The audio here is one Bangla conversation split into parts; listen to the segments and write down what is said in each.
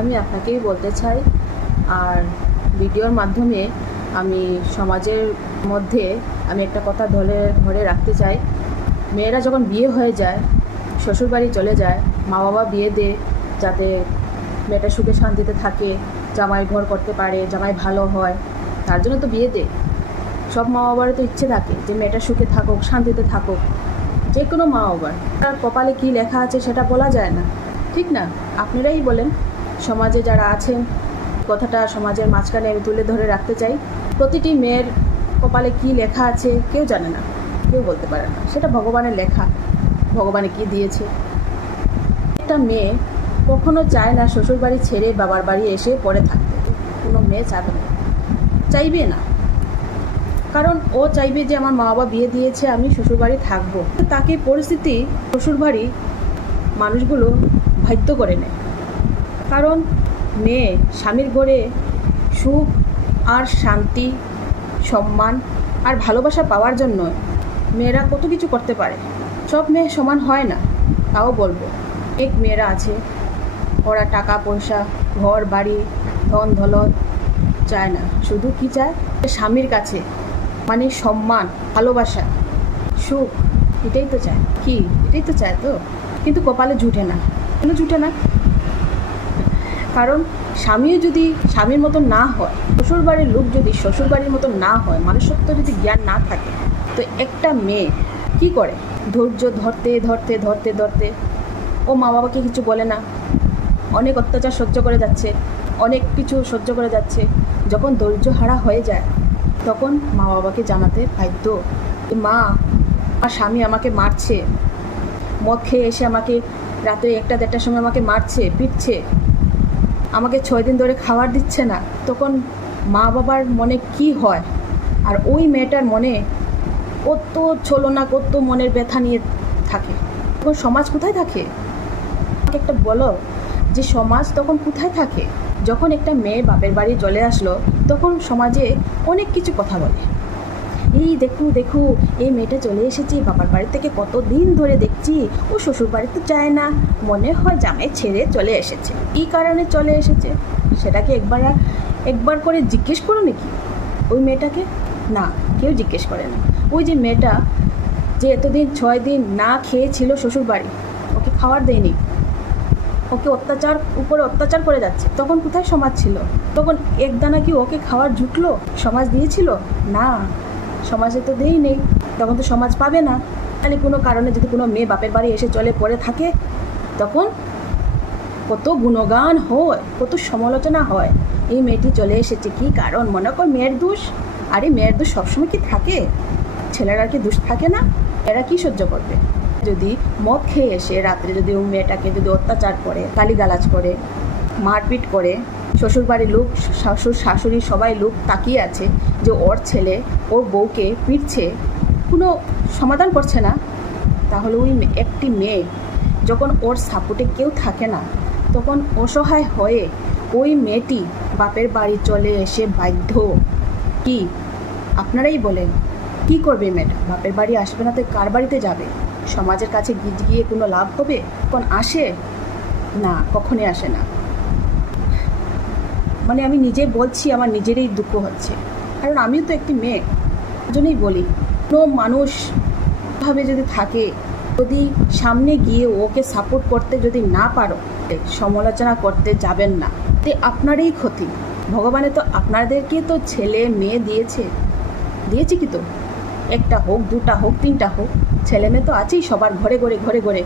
আমি আপনাকেই বলতে চাই, আর ভিডিওর মাধ্যমে আমি সমাজের মধ্যে আমি একটা কথা ধরে ধরে রাখতে চাই। মেয়েরা যখন বিয়ে হয়ে যায়, শ্বশুরবাড়ি চলে যায় মা বাবা বিয়ে দেয়, যাতে মেয়েটা সুখে শান্তিতে থাকে, জামাই ঘর করতে পারে, জামাই ভালো হয়, তার জন্য তো বিয়ে দে সব মা বাবারও তো ইচ্ছে থাকে যে মেয়েটা সুখে থাকুক, শান্তিতে থাকুক, যে কোনো মা বাবার তার কপালে কী লেখা আছে সেটা বলা যায় না। ঠিক না? আপনারাই বলেন। সমাজে যারা আছেন, কথাটা সমাজের মাঝখানে আমি তুলে ধরে রাখতে চাই। প্রতিটি মেয়ের কপালে কী লেখা আছে কেউ জানে না, কেউ বলতে পারে না। সেটা ভগবানের লেখা, ভগবানে কি দিয়েছে। একটা মেয়ে কখনো চায় না শ্বশুরবাড়ি ছেড়ে বাবার বাড়ি এসে পড়ে থাকতে। কোনো মেয়ে চাবে না, চাইবে না। কারণ ও চাইবে যে আমার মা বাবা বিয়ে দিয়েছে, আমি শ্বশুরবাড়ি থাকব। তাকে পরিস্থিতি শ্বশুরবাড়ি মানুষগুলো বাধ্য করে নেয়। কারণ মেয়ে, স্বামীর ঘরে সুখ আর শান্তি, সম্মান আর ভালোবাসা পাওয়ার জন্য মেয়েরা কত কিছু করতে পারে। সব মেয়ে সমান হয় না, তাও বলব। এক মেয়েরা আছে, ওরা টাকা, পয়সা, ঘর, বাড়ি, ধন, দৌলত চায় না। শুধু কি চায়? স্বামীর কাছে মানে সম্মান, ভালোবাসা, সুখ, এটাই তো চায়। কি? এটাই তো চায় তো? কিন্তু কপালে জুটে না। কেন জুটে না? কারণ স্বামীও যদি স্বামীর মতো না হয়, শ্বশুরবাড়ির লোক যদি শ্বশুরবাড়ির মতো না হয়, মানুষত্ব যদি জ্ঞান না থাকে, তো একটা মেয়ে কি করে? ধৈর্য ধরতে ধরতে ধরতে ধরতে, ও মা বাবাকে কিছু বলে না। অনেক অত্যাচার সহ্য করে যাচ্ছে, অনেক কিছু সহ্য করে যাচ্ছে। যখন ধৈর্য হারা হয়ে যায়, তখন মা বাবাকে জানাতে বাধ্য। মা আর স্বামী আমাকে মারছে। মদ খেয়ে এসে আমাকে রাতে একটা দেড়টার সময় আমাকে মারছে, পিটছে। আমাকে ছয় দিন ধরে খাবার দিচ্ছে না, তখন মা বাবার মনে কি হয়? আর ওই মেয়েটার মনে কত ছলনা, কত মনের ব্যথা নিয়ে থাকে। তখন সমাজ কোথায় থাকে? আমাকে একটা বলো যে সমাজ তখন কোথায় থাকে? যখন একটা মেয়ে বাপের বাড়ি চলে আসলো, তখন সমাজে অনেক কিছু কথা বলে। এই দেখু দেখু, এই মেয়েটা চলে এসেছে। বাবার বাড়ি থেকে কত দিন ধরে দেখছি, ও শ্বশুর বাড়ি তো যায় না। মনে হয় জামাই ছেড়ে চলে এসেছে। কী কারণে চলে এসেছে? সেটাকে একবার একবার করে জিজ্ঞেস করো নাকি? ওই মেয়েটাকে? না, কেউ জিজ্ঞেস করে না। ওই যে মেয়েটা যে এতদিন ছয় দিন না খেয়েছিল শ্বশুর বাড়ি, ওকে খাবার দেয়নি। ওকে অত্যাচার, উপরে অত্যাচার করে যাচ্ছে। তখন কোথায় সমাজ ছিল? তখন একদানা কি ওকে খাওয়ার জুটলো সমাজ দিয়েছিল? না। সমাজে তো দেই নেই, তখন তো সমাজ পাবে না। তাহলে কোনো কারণে যদি কোনো মেয়ে বাপের বাড়ি এসে চলে পড়ে থাকে, তখন কত গুণগান হয়, কত সমালোচনা হয়। এই মেয়েটি চলে এসেছে কি কারণ? মনে কর মেয়ের দোষ। আরে মেয়ের দোষ সবসময় কি থাকে? ছেলেরা কি দোষ থাকে না? এরা কি সহ্য করবে? যদি মদ খেয়ে এসে রাত্রে যদি মেয়েটাকে যদি অত্যাচার করে, গালিগালাজ করে, মারপিট করে শ্বশুরবাড়ির লোক শাশুর শাশুড়ি সবাই লোক তাকিয়ে আছে যে ওর ছেলে, ওর বউকে পিটছে। কোনো সমাধান করছে না। তাহলে ওই একটি মেয়ে যখন ওর সাপোর্টে কেউ থাকে না, তখন অসহায় হয়ে ওই মেয়েটি বাপের বাড়ি চলে এসে বাধ্য। কি? আপনারাই বলেন। কি করবে মেয়েটা বাপের বাড়ি আসবে না তো কার বাড়িতে যাবে? সমাজের কাছে গিয়ে কোনো লাভ হবে? কোন আসে? না, কখনই আসে না। মানে আমি নিজে বলছি, আমার নিজেরই দুঃখ হচ্ছে। কারণ আমিও তো একটি মেয়ে জন্যই বলি, কোনো মানুষ ভাবে যদি থাকে, যদি সামনে গিয়ে ওকে সাপোর্ট করতে যদি না পারো, সমালোচনা করতে যাবেন না। তে আপনারই ক্ষতি। ভগবানে তো আপনাদেরকে তো ছেলে মেয়ে দিয়েছে। দিয়েছে কি তো? একটা হোক, দুটা হোক, তিনটা হোক, ছেলে মেয়ে তো আছেই সবার ঘরে ঘরে ঘরে ঘরে।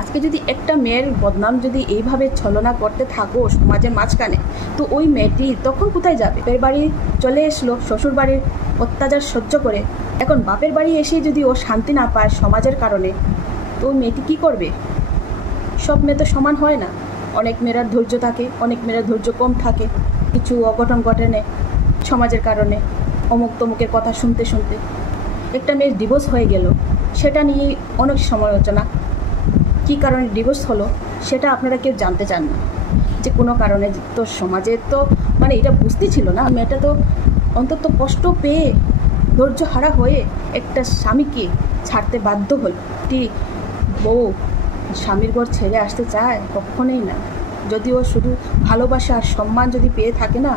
আজকে যদি একটা মেয়ের বদনাম যদি এইভাবে ছলনা করতে থাকো সমাজের মাঝখানে তো ওই মেয়েটি তখন কোথায় যাবে? বাপের বাড়ি চলে এসলো শ্বশুর বাড়ির অত্যাচার সহ্য করে। এখন বাপের বাড়ি এসে যদি ও শান্তি না পায় সমাজের কারণে, তো মেয়েটি কী করবে? সব মেয়ে তো সমান হয় না। অনেক মেয়েরার ধৈর্য থাকে, অনেক মেয়েরা ধৈর্য কম থাকে। কিছু অঘটন ঘটেনে সমাজের কারণে, অমুক তমুকের কথা শুনতে শুনতে। একটা মেয়ের ডিভোর্স হয়ে গেল, সেটা নিয়েই অনেক সমালোচনা। কী কারণে ডিভোর্স হলো, সেটা আপনারা কেউ জানতে চান না। যে কোনো কারণে তো সমাজে তো মানে এটা বুঝতে ছিল না। মেয়েটা তো অন্তত কষ্ট পেয়ে ধৈর্য হারা হয়ে একটা স্বামীকে ছাড়তে বাধ্য হলো একটি বউ স্বামীর ঘর ছেড়ে আসতে চায় কখনোই না। যদি ও শুধু ভালোবাসা আর সম্মান যদি পেয়ে থাকে না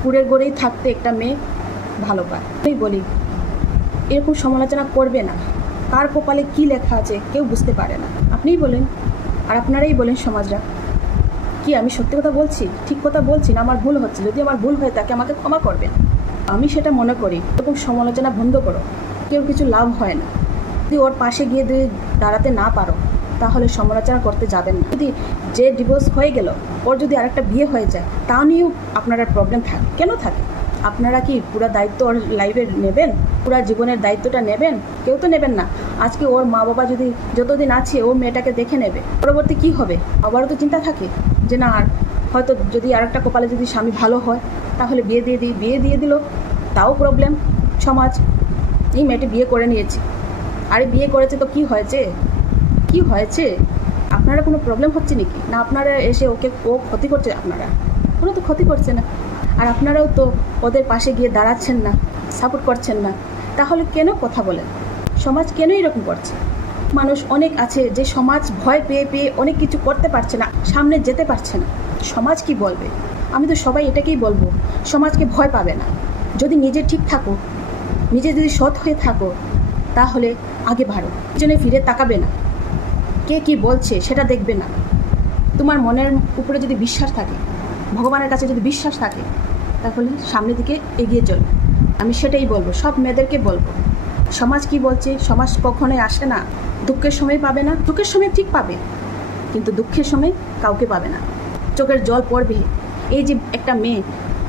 কুড়ের গড়েই থাকতে একটা মেয়ে ভালো পায় আমি বলি, এরকম সমালোচনা করবে না। কার কপালে কি লেখা আছে কেউ বুঝতে পারে না। আপনিই বলেন, আর আপনারাই বলেন সমাজরা। কি, আমি সত্যি কথা বলছি? ঠিক কথা বলছি না? আমার ভুল হচ্ছে। যদি আমার ভুল হয়, তাকে আমাকে ক্ষমা করবেন। আমি সেটা মনে করি। এরকম সমালোচনা বন্ধ করো। কেউ কিছু লাভ হয় না। যদি ওর পাশে গিয়ে যদি দাঁড়াতে না পারো, তাহলে সমালোচনা করতে যাবেন না। যদি যে ডিভোর্স হয়ে গেল, ওর যদি আরেকটা বিয়ে হয়ে যায়, তা নিয়েও আপনারা প্রবলেম থাকে, কেন থাকে? আপনারা কি পুরো দায়িত্ব ওর লাইফের নেবেন? পুরো জীবনের দায়িত্বটা নেবেন? কেউ তো নেবেন না। আজকে ওর মা বাবা যদি যতদিন আছে, ও মেয়েটাকে দেখে নেবে। পরবর্তী কি হবে? আবারও তো চিন্তা থাকে যে না, আর হয়তো যদি আরেকটা কপালে যদি স্বামী ভালো হয়, তাহলে বিয়ে দিয়ে দিই, বিয়ে দিয়ে দিল, তাও প্রবলেম সমাজ, এই মেয়েটি বিয়ে করে নিয়েছে। আরে বিয়ে করেছে তো কি হয়েছে? কি হয়েছে? আপনারা কোনো প্রবলেম হচ্ছে নাকি? না, আপনারা এসে ওকে, ও ক্ষতি করছে আপনারা? কোনো তো ক্ষতি করছে না। আর আপনারাও তো ওদের পাশে গিয়ে দাঁড়াচ্ছেন না সাপোর্ট করছেন না। তাহলে কেন কথা বলেন? সমাজ কেন এরকম করছে? মানুষ অনেক আছে যে সমাজ ভয় পেয়ে পেয়ে অনেক কিছু করতে পারছে না, সামনে যেতে পারছে না। সমাজ কি বলবে? আমি তো সবাই এটাকেই বলব, সমাজকে ভয় পাবে না। যদি নিজে ঠিক থাকো, নিজে যদি সৎ হয়ে থাকো, তাহলে আগে বাড়ো। পিছনে ফিরে তাকাবে না। কে কি বলছে সেটা দেখবে না। তোমার মনের উপরে যদি বিশ্বাস থাকে, ভগবানের কাছে যদি বিশ্বাস থাকে তাহলে সামনের দিকে এগিয়ে চল। আমি সেটাই বলব, সব মেয়েদেরকে বলব। সমাজ কি বলছে? সমাজ কখনোই আসে না। দুঃখের সময় পাবে না দুঃখের সময় ঠিক পাবে। কিন্তু দুঃখের সময় কাউকে পাবে না। চোখের জল পড়বে। এই যে একটা মেয়ে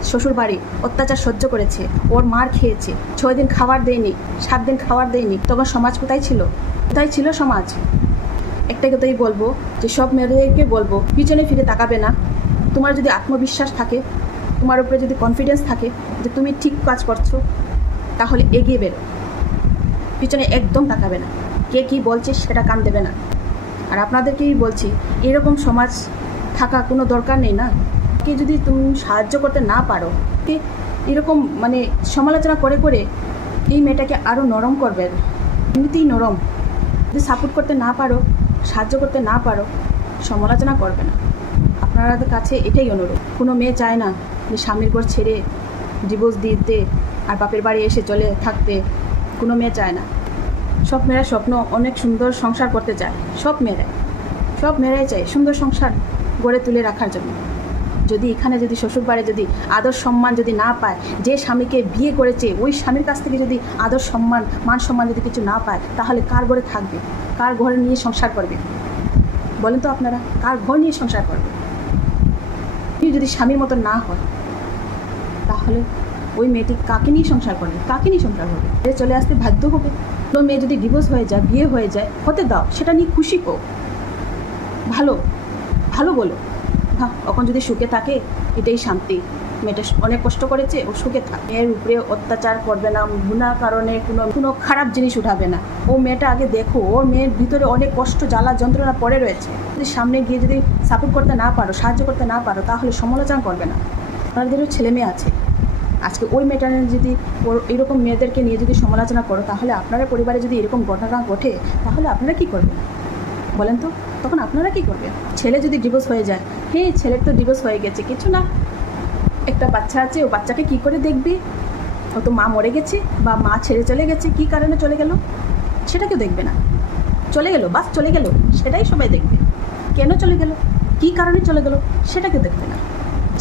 শ্বশুর বাড়ি অত্যাচার সহ্য করেছে, ওর মার খেয়েছে, ছয় দিন খাবার দেয়নি, সাত দিন খাবার দেয়নি তখন সমাজ কোথায় ছিল? কোথায় ছিল সমাজ? একটা কথাই বলব যে সব মেয়েদেরকে বলব, পিছনে ফিরে তাকাবে না। তোমার যদি আত্মবিশ্বাস থাকে তোমার উপরে যদি কনফিডেন্স থাকে যে তুমি ঠিক কাজ করছ, তাহলে এগিয়ে বেরো। পিছনে একদম তাকাবে না। কে কি বলছে সেটা কান দেবে না। আর আপনাদেরকেই বলছি, এরকম সমাজ থাকা কোনো দরকার নেই না। কে যদি তুমি সাহায্য করতে না পারো, কে এরকম মানে সমালোচনা করে করে এই মেয়েটাকে আরও নরম করবেন এমনিতেই নরম। যদি সাপোর্ট করতে না পারো, সাহায্য করতে না পারো, সমালোচনা করবে না। আপনাদের কাছে এটাই অনুরোধ। কোনো মেয়ে চায় না স্বামীর ঘর ছেড়ে ডিভোর্স দিতে আর বাপের বাড়ি এসে চলে থাকতে কোনো মেয়ে চায় না। সব মেয়েরা স্বপ্ন অনেক সুন্দর সংসার করতে চায়। সব মেয়েরাই। সব মেয়েরাই চায় সুন্দর সংসার গড়ে তুলে রাখার জন্য। যদি এখানে যদি শ্বশুরবাড়ি যদি আদর সম্মান যদি না পায়, যে স্বামীকে বিয়ে করেছে, ওই স্বামীর কাছ থেকে যদি আদর সম্মান, মান সম্মান যদি কিছু না পায়, তাহলে কার ঘরে থাকবে? কার ঘরে নিয়ে সংসার করবে? বলেন তো আপনারা, কার ঘর নিয়ে সংসার করবে? যদি স্বামীর মতো না হয় তাহলে ওই মেয়েটি কাকে নিয়ে সংসার করবে? কাকে নিয়ে সংসার হবে সে চলে আসতে বাধ্য হবে। তো মেয়ে যদি ডিভোর্স হয়ে যায়, বিয়ে হয়ে যায়, হতে দাও, সেটা নিয়ে খুশি কো। ভালো ভালো বলো। হ্যাঁ যদি সুখে থাকে, এটাই শান্তি। মেয়েটা অনেক কষ্ট করেছে ও সুখে থাকে। এর উপরে অত্যাচার করবে না গুণা কারণে কোনো কোনো খারাপ জিনিস উঠাবে না। ও মেয়েটা আগে দেখো, ওর মেয়ের ভিতরে অনেক কষ্ট, জ্বালা যন্ত্রণা পড়ে রয়েছে। যদি সামনে গিয়ে যদি সাপোর্ট করতে না পারো, সাহায্য করতে না পারো, তাহলে সমালোচনা করবে না। আপনাদেরও ছেলে মেয়ে আছে। আজকে ওই মেয়েটা যদি এরকম মেয়েদেরকে নিয়ে যদি সমালোচনা করো, তাহলে আপনারা পরিবারে যদি এরকম ঘটনা ঘটে, তাহলে আপনারা কী করবেন? বলেন তো, তখন আপনারা কী করবেন? ছেলে যদি ডিভোর্স হয়ে যায় হ্যাঁ ছেলের তো ডিভোর্স হয়ে গেছে, কিছু না। একটা বাচ্চা আছে, ও বাচ্চাকে কী করে দেখবি? ও তো মা মরে গেছে বা মা ছেড়ে চলে গেছে, কী কারণে চলে গেল? সেটা কেউ দেখবে না। চলে গেল, বাস চলে গেল, সেটাই সবাই দেখবে। কেন চলে গেল? কী কারণে চলে গেল? সেটা কেউ দেখবে না।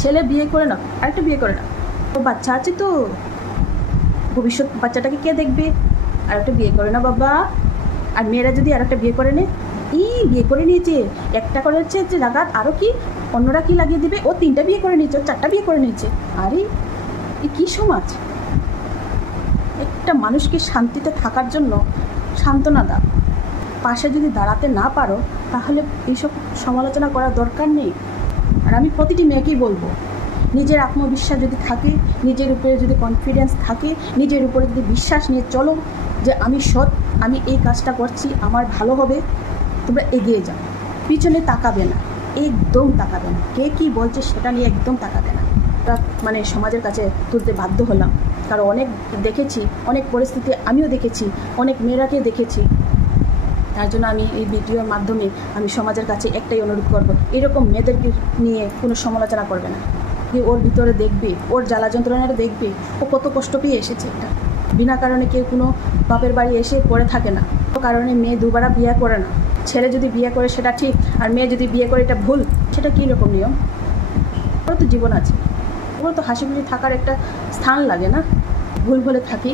ছেলে বিয়ে করে না আরেকটা বিয়ে করে না ও বাচ্চা আছে তো, ভবিষ্যৎ বাচ্চাটাকে কে দেখবে? আর একটা বিয়ে করে না বাবা। আর মেয়েরা যদি আর একটা বিয়ে করে নে ই, বিয়ে করে নিয়েছে। একটা করেছে যে লাগাত আরও কি, অন্যরা কি লাগিয়ে দিবে? ও তিনটা বিয়ে করে নিয়েছে, ও চারটা বিয়ে করে নিয়েছে। আরে, এ কী সমাজ? একটা মানুষকে শান্তিতে থাকার জন্য সান্ত্বনা দাও। পাশে যদি দাঁড়াতে না পারো, তাহলে এইসব সমালোচনা করার দরকার নেই। আর আমি প্রতিটি মেয়েকেই বলব, নিজের আত্মবিশ্বাস যদি থাকে, নিজের উপরে যদি কনফিডেন্স থাকে, নিজের উপরে যদি বিশ্বাস নিয়ে চলো যে আমি সৎ, আমি এই কাজটা করছি, আমার ভালো হবে। তোমরা এগিয়ে যাও। পিছনে তাকাবে না। একদম তাকাবে না। কে কী বলছে সেটা নিয়ে একদম তাকাবে না। মানে সমাজের কাছে তুলতে বাধ্য হলাম। কারণ অনেক দেখেছি, অনেক পরিস্থিতি আমিও দেখেছি, অনেক মেয়েরাকে দেখেছি। তার জন্য আমি এই ভিডিওর মাধ্যমে আমি সমাজের কাছে একটাই অনুরোধ করব, এরকম মেয়েদেরকে নিয়ে কোনো সমালোচনা করবে না। যে ওর ভিতরে দেখবে, ওর জ্বালা যন্ত্রণাটা দেখবে, ও কত কষ্ট পেয়ে এসেছে এটা। বিনা কারণে কেউ কোনো বাপের বাড়ি এসে পড়ে থাকে না। কারণে মেয়ে দুবারা বিয়ে করে না। ছেলে যদি বিয়ে করে সেটা ঠিক, আর মেয়ে যদি বিয়ে করে এটা ভুল, সেটা কী রকম নিয়ম? ওর তো জীবন আছে। ওর তো হাসি খুশি থাকার একটা স্থান লাগে না? ভুল ভুলে থাকি,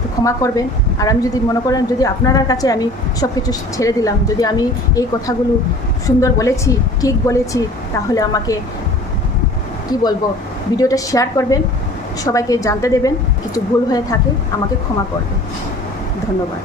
তো ক্ষমা করবেন। আর আমি যদি মনে করেন, যদি আপনার কাছে আমি সব কিছু ছেড়ে দিলাম, যদি আমি এই কথাগুলো সুন্দর বলেছি, ঠিক বলেছি, তাহলে আমাকে, কি বলব, ভিডিওটা শেয়ার করবেন, সবাইকে জানতে দেবেন, কিছু ভুল হয়ে থাকে, আমাকে ক্ষমা করবেন। ধন্যবাদ।